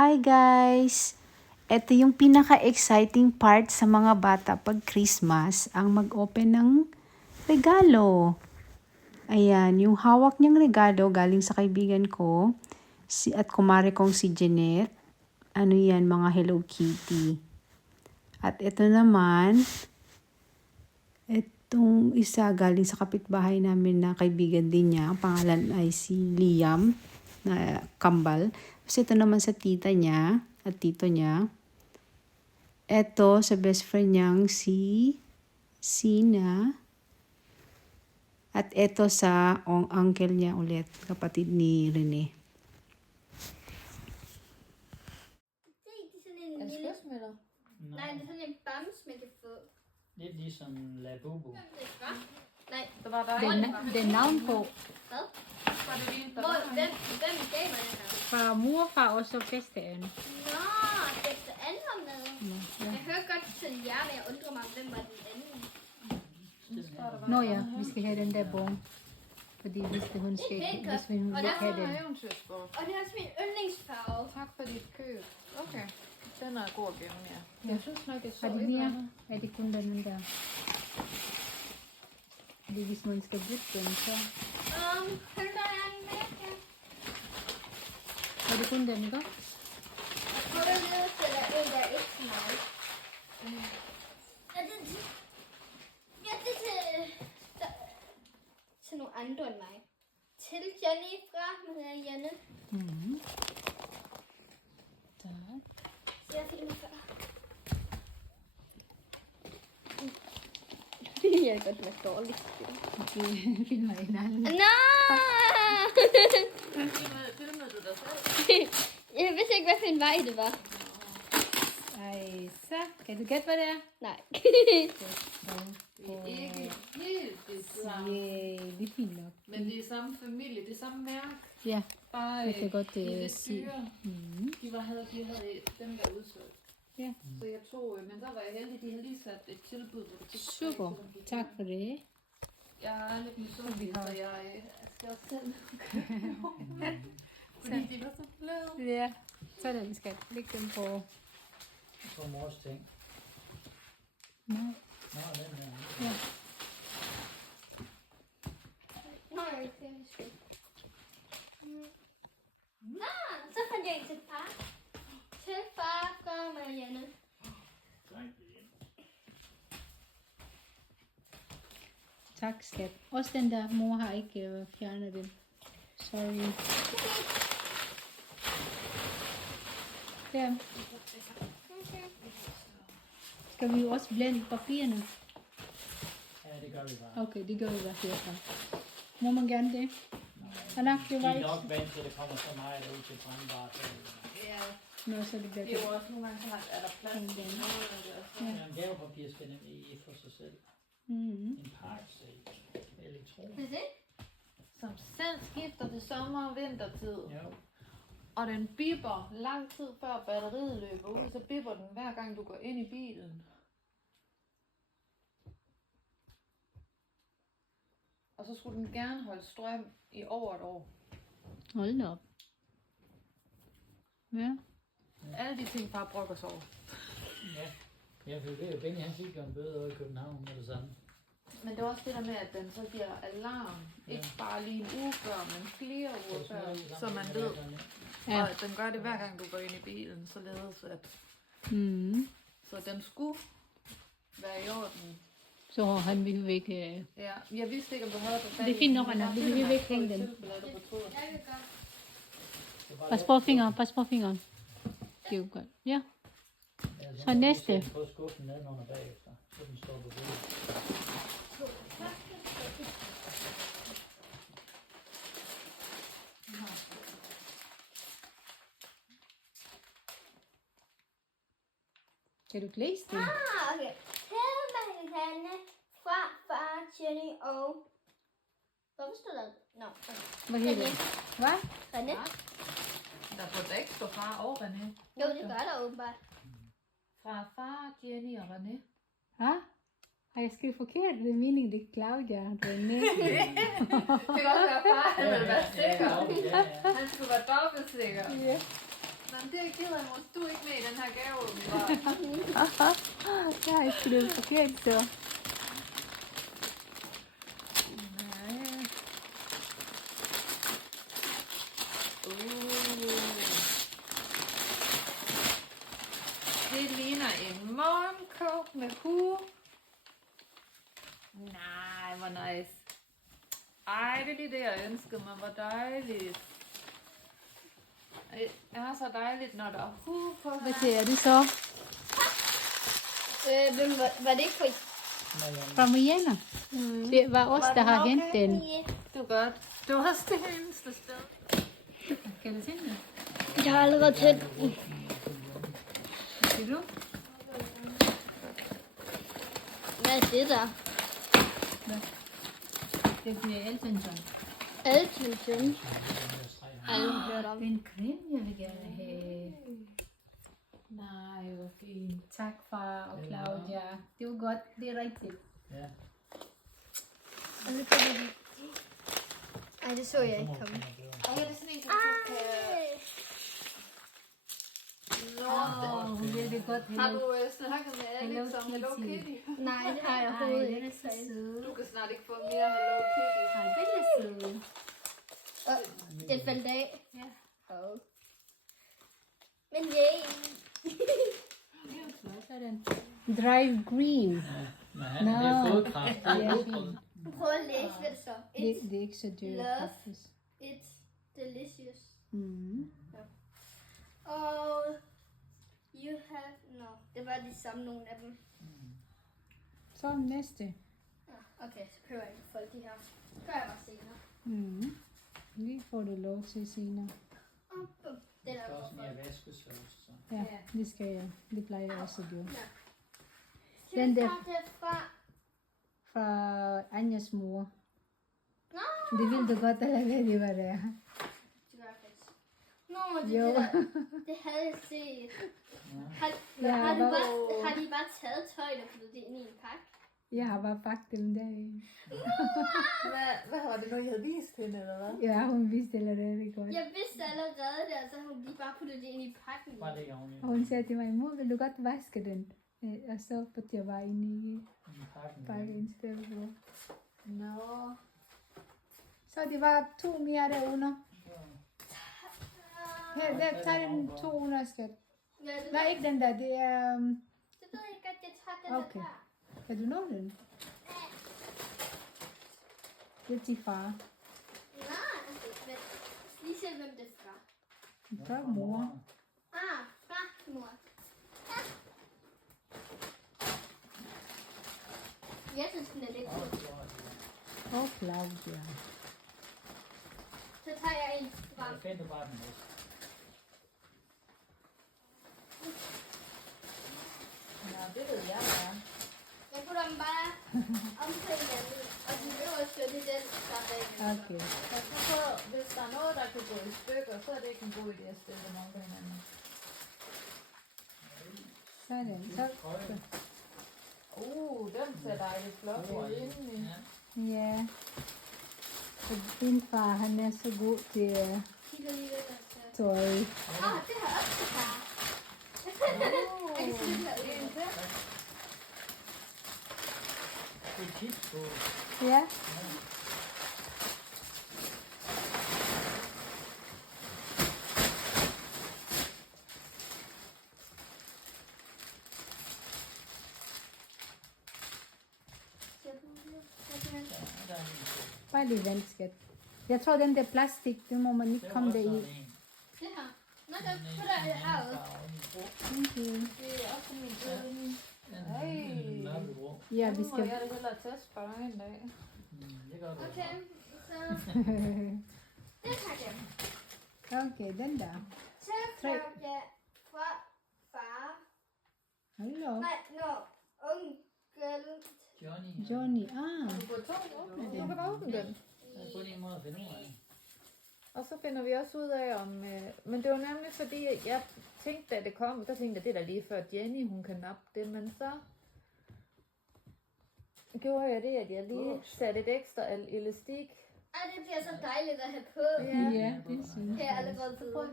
Hi guys! Ito yung pinaka-exciting part sa mga bata pag Christmas, ang mag-open ng regalo. Ayan, yung hawak niyang regalo galing sa kaibigan ko at kumare kong si Jeanette. Ano yan, mga Hello Kitty. At ito naman, itong isa galing sa kapitbahay namin na kaibigan din niya. Ang pangalan ay si Liam na kambal. Tapos ito naman sa tita niya at tito niya. Ito sa best friend niyang si Sina. At ito sa uncle niya ulit, kapatid ni Rene. Er det skosmætter? Nej, det er sådan en bams, man kan få. Lidt ligesom Labubu. Nej, Det var dig. Det er navn på hvad? Var det lige, der Hvor, var hvem gav mig den her? fra morfar og så bedsteøen. Nå, det er anden var med. Jeg hører godt til jer, men jeg undrer mig, hvem var den anden? Nå ja, vi skal have den der bog. Fordi hvis hun skal Det er pænt hvis godt. hun Og vil der have den. eventyrsbog. Og det er også min yndlingsfarve. Tak for dit køb. Okay. Den er god at gemme, ja. Jeg synes nok, jeg så Er det et mere? eller andet. Er det kun den der? Fordi hvis man skal bytte den, så Følger jeg en med? Ja. er det kun den, ikke? Jeg tror, der lyder til, at en, der er ikke til mig. Ja, det er til... Ja, det er til nogle andre end mig. Til Jenny fra Marianne. Mhm. Tak. Så jeg fik den før. Jeg kan godt være dårlig. Vi filmer hinanden. Nå! Filmede du dig selv? Jeg vidste ikke, hvad for en vej det var. Ej, så kan du gætte, hvad det er? Nej. Det er ikke helt det samme. Yay, det er fint nok. Men det er samme familie, det er samme mærke. Ja, Bare jeg kan godt de er lidt se. dyre. Mhm. De havde dem der udsolgt. Ja. Så jeg tog, men så var jeg heldig, de havde lige sat et tilbud, hvor du fik Super, 3 til dem. tak for det. Jeg er lidt misundelig, så jeg skal også selv Fordi de var så bløde. Ja, sådan skal lægge dem på. For mors ting. Nå, Nå, den her. ja. Nå, jeg kan ikke se. Nå, så fandt jeg en til far. Til far fra Marianne. Tak skat. Også den der, mor har ikke fjernet den. Sorry. Der. Skal vi jo også blande papirerne? Ja, det gør vi bare. Okay, det gør vi bare herfra. Må man gerne det? Eller, det De var er ikke... nok vant til, at det kommer så meget ud til brændbart. Ja, Nå, så det bliver det er det. jo også nogle gange, så er der plads til noget af det. Og så. Ja. Men gavepapir skal nemlig i for sig selv. Mhm. En pakke elektronik. Vil du se? Som selv skifter til sommer- og vintertid. Jo. Og den bipper lang tid før batteriet løber ud, så bipper den hver gang du går ind i bilen. Og så skulle den gerne holde strøm i over et år. Hold da op. Ja. Alle de ting bare brokker sig over. Ja. Jeg ved jo, Benny han fik jo en bøde over i København med det samme. Men det er også det der med, at den så giver alarm. Ja. Ikke bare lige en uge før, men flere uger Det er før. sådan, Så man ved. Ja. Og at den gør det hver gang du går ind i bilen, således at... Mhm. Så den skulle være i orden. Så han vil væk. Ja, jeg vidste ikke, om du havde det. Det er fint nok, Anna. Vi vil ikke hænge den. Jeg kan godt. Pas på fingeren, pas på fingeren. Det er jo godt. Ja. Så næste. På skuffen nedenunder bagefter, så den står på bordet. Kan du læse det? Ah, okay. Til Marianne fra far, Jenny og... Hvorfor står der? Nå, okay. Hvad hedder det? Hvad? René? Der burde da ikke stå far og René. Jo, det gør der åbenbart. Fra far, Jenny og René. Hva? Har jeg skrevet forkert? Det er meningen, det er Claudia. René. Det kan også være far, han ville være sikker. Ja. Han skulle være dobbelt sikker. Ja. Men det gider jeg måske, du er ikke med i den her gave. Jeg har skrevet forkert, så. Det ligner en morgenkåb med hue. Nej, hvor nice. Ej, det er lige det, jeg ønskede mig. Hvor dejligt. Det er så dejligt, når der er hue på Hvad her. siger du så? Var det ikke for... Fra Mariana. Det var os, der har hentet den. Det er godt. Det var også det eneste sted. Kan du se det? Jeg har allerede tændt den. Hvad siger du? Hvad er det der? Det bliver Elton John. Elton John. Den der streg. Aldrig hørt om. Det er en creme, jeg vil gerne have. Nej, hvor fint. Tak, far og Claudia. Det var godt. Det er rigtigt. Ja. Og så kan vi... Ej, det så jeg ikke komme. Og her er det sådan en, som du kan... Åh, det er godt. Har du snakket med Hello Alex om Hello Kitty. Kitty? Nej, det har jeg Ej, overhovedet den er ikke. så sød. Du kan snart ikke få mere Hello Kitty. Ej, den er sød. Og den faldt af. Ja. Oh. Men yay. Sådan. Drive green. Men han er fodkraft. Det Ja. er fodkraft. Prøv at læse, hvad det står. Det er ikke så dyrt, Love. faktisk. It's delicious. Mm. Og you have... No, det var de samme nogle af dem. Så næste. Okay, så kører jeg ikke folk de her. Gør jeg bare senere. Mm. Lige får du lov til senere. Og bum. Den Der er er også også mere vaskesauce. Så. Ja, det skal jeg. Det plejer jeg også at gøre. Skal Den vi der- starte fra... Fra Anjas mor. Nå! Det vil du godt, eller hvad det var der. Det gør jeg faktisk. Nå, det Jo. er det der. Det havde jeg set. Har, Ja, har de bare taget tøjet og puttet det ind i en pakke? Jeg har bare pakket dem der. Hvad var det nu, jeg havde vist hende, eller hvad? Ja, hun vidste allerede godt. Jeg vidste allerede det, og så har hun lige bare puttet det ind i pakken. Bare lægge oveni. Og hun sagde til mig, mor, vil du godt vaske den? Og så puttede jeg bare ind i pakken i stedet for. Nå. Så det var 2 mere derunder. Her, der tager den 200, skat. Ja, det, Nej, ikke den der, det er... det ved jeg ikke, at jeg tager den Okay. der. Kan du nå den? Det er til far. Nej, men lige se, hvem det er fra. Fra mor. Fra mor. Ja. Jeg synes, den er lidt god. Og Claudia. Så tager jeg en fra. Jeg finder bare den næste. Nå, det ved jeg, hvad er. Jeg putter dem bare om på hinanden. Og den øverste, det er den, der er bag. Okay. Men så, hvis der er noget, der kan gå i stykker, så er det ikke en god idé at stille dem om på hinanden. Sådan. Så, Den ser dejligt flot ud indeni. ja. Så din far, han er så god til Kigger lige lidt. tøj. Det har jeg også til far. Jeg kan sige, det her En til. Det er kips på. Ja. Bare lige vent, skat. Jeg tror, den der plastik, det må man ikke komme deri. Det her. Nå, der putter jeg det herude. Thank you. Det er også min øl. Ja, vi Nu må skal... jeg da hellere teste bare en dag. Det gør du. Okay, så det tager jeg. Okay, den der. Så får jeg fra far. Hallo. Nej, onkel. Johnny. Ah. Du kan to. Du kan bare åbne den. Jeg har kun en måde at finde ud af. Og så finder vi også ud af om... men det var nemlig fordi, jeg tænkte, da det kom, der tænkte jeg, det er da lige før Jenny, hun kan nappe det, men så gjorde jeg det, at jeg lige satte et ekstra elastik. Ej, det bliver så dejligt at have på. Ja, det synes Her er allerede på.